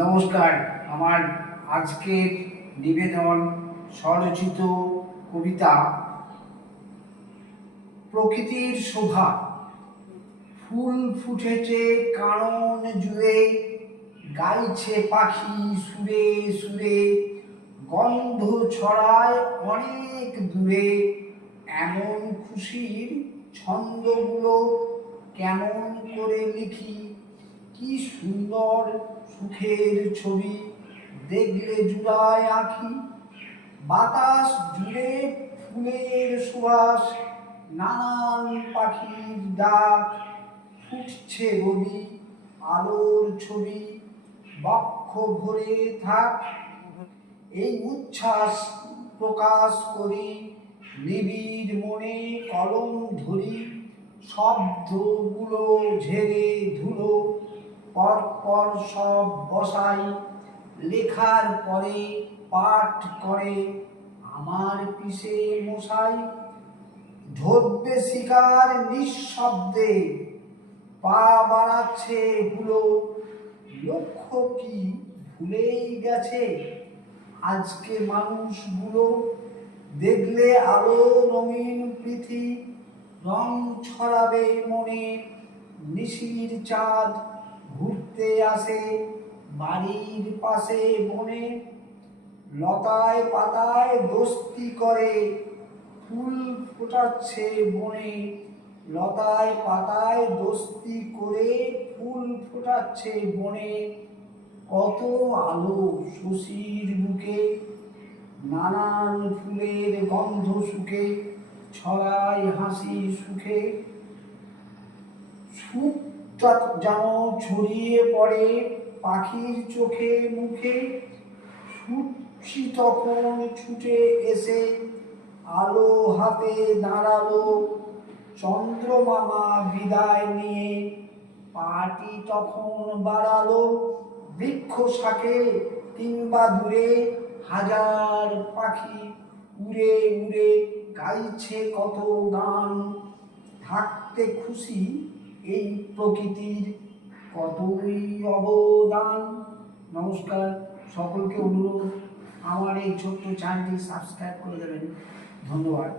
নমস্কার। আমার আজকের নিবেদন স্বরচিত কবিতা প্রকৃতির শোভা। ফুল ফুটেছে কানন জুড়ে, গাইছে পাখি সুরে সুরে, গন্ধ ছড়ায় অনেক দূরে। এমন খুশির ছন্দগুলো কেমন করে লিখি, কি সুন্দর সুখের ছবি দেখলে জুড়ায় আঁখি। বাতাস জুড়ে ফুলের সুবাস, নানান পাখির ডাক, ফুটছে রবি আলোর ছবি, বক্ষ ভরে থাক। এই উচ্ছ্বাস প্রকাশ করি, নিবিড় মনে কলম ধরি, শব্দগুলো ঝেড়ে ধুলো পরপর সব বসাই। লেখার পরে পাঠ করে আমার পিসে মশাই। ধরবে শিকার নিঃশব্দে, পা বাড়াচ্ছে হুলো, লক্ষ্য কি ভুলেই গেছে আজকে মানুষগুলো। দেখলে আলো রঙিন পৃথিবী, রং ছড়াবে মনে। নিশির চাঁদ ঘুরতে আসে বাড়ির পাশে বনে, লতায় পাতায় দোস্তি করে ফুল ফোটাচ্ছে বনে। লতায় পাতায় দোস্তি করে ফুল ফোটাচ্ছে বনে। কত আলো শশীর বুকে, নানান ফুলের গন্ধ সুখে, ছড়ায় হাসি সুখে। সুখটা যেন ছড়িয়ে পড়ে পাখির চোখে মুখে। ছুটছি তখন ছুটে এসে, আলো হাতে দাঁড়ালো, চন্দ্রমামা বিদায় নিয়ে পাটি তখন বাড়ালো। বৃক্ষ শাখে কিংবা দূরে হাজার পাখি উড়ে উড়ে গাইছে কত গান। থাকতে খুশি এই প্রকৃতির কতই অবদান। নমস্কার, সকলকে অনুরোধ আমার এই ছোট্ট চ্যানেলটি সাবস্ক্রাইব করে দেবেন। ধন্যবাদ।